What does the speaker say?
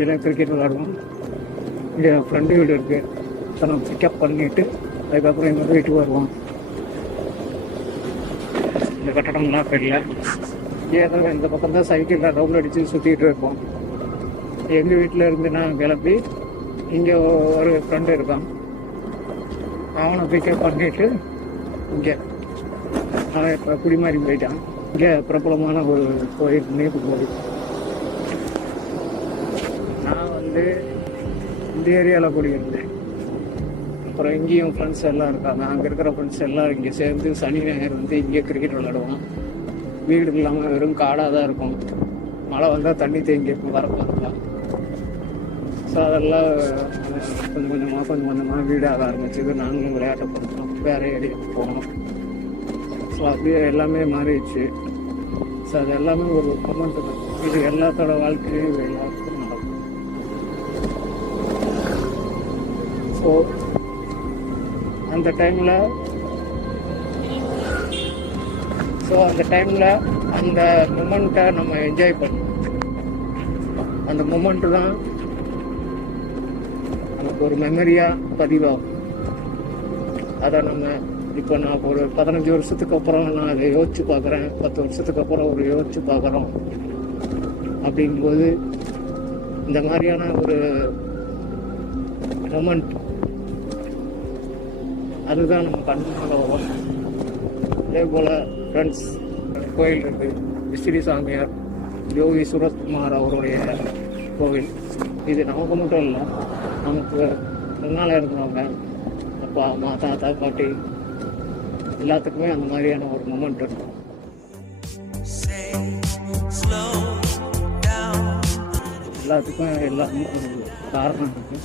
இங்கே கிரிக்கெட் விளாடுவோம். இங்கே ஃப்ரெண்டு வீடு இருக்குது, ஸோ நம்ம பிக்கப் பண்ணிவிட்டு அதுக்கப்புறம் எங்கள் வீட்டுக்கு வருவோம். இந்த கட்டடம்லாம் தெரியல. ஏதோ இந்த பக்கம் தான் சைக்கிளில் ரவுண்ட் அடித்து சுற்றிட்டு இருப்போம். எங்கள் வீட்டில் இருந்து நான் கிளம்பி இங்கே ஒரு ஃப்ரெண்டு இருக்கான், அவனை பிக்கப் பண்ணிட்டு இங்கே அவன் இப்போ குடிமாறி போயிட்டான். இங்கே பிரபலமான ஒரு கோயில், நீப்பு கோயில். நான் வந்து இந்த ஏரியாவில் குடியிருந்தேன். அப்புறம் இங்கேயும் ஃப்ரெண்ட்ஸ் எல்லாம் இருக்காங்க. அங்கே இருக்கிற ஃப்ரெண்ட்ஸ் எல்லாம் இங்கே சேர்ந்து சனி ஞாயிறு வந்து இங்கே கிரிக்கெட் விளாடுவோம். வீடு இல்லாமல் வெறும் காடாக தான் இருக்கும். மழை வந்தால் தண்ணி தேங்கி இருக்கும், வரப்போகிறதுலாம். ஸோ அதெல்லாம் கொஞ்சம் கொஞ்சமாக வீடாக ஆரம்பிச்சது. நாங்களும் விளையாட்ட போனோம், வேறு ஏரியாவுக்கு போனோம். ஸோ அப்படியே எல்லாமே மாறிடுச்சு. ஸோ அது எல்லாமே ஒரு மொமெண்ட் தான். இது எல்லாத்தோட வாழ்க்கையும் எல்லாருக்கும் நடக்கும். ஸோ அந்த டைமில் அந்த மொமெண்ட்டை நம்ம என்ஜாய் பண்ணோம். அந்த மொமெண்ட்டு தான் நமக்கு ஒரு மெமரியாக பதிவாகும். அதை நம்ம இப்போ நான் ஒரு 15 வருஷத்துக்கு அப்புறம் நான் அதை யோசிச்சு பார்க்குறேன், 10 வருஷத்துக்கு அப்புறம் ஒரு யோசிச்சு பார்க்குறோம். அப்படிங்கும்போது இந்த மாதிரியான ஒரு மொமெண்ட் அதுதான் நம்ம கண்ணுக்குள்ள வரும். அதே போல் ஃப்ரெண்ட்ஸ் கோயில் இருக்குது, விசிறி சாமியார் யோகி சுரத்குமார் அவருடைய கோவில். இது நமக்கு மட்டும் இல்லை, நமக்கு முன்னால் இருந்தவங்க அப்பா அம்மா தாத்தா பாட்டி எல்லாத்துக்குமே அந்த மாதிரியான ஒரு மொமெண்ட் இருக்கும். எல்லாத்துக்கும் எல்லாமே ஒரு காரணம் இருக்குது.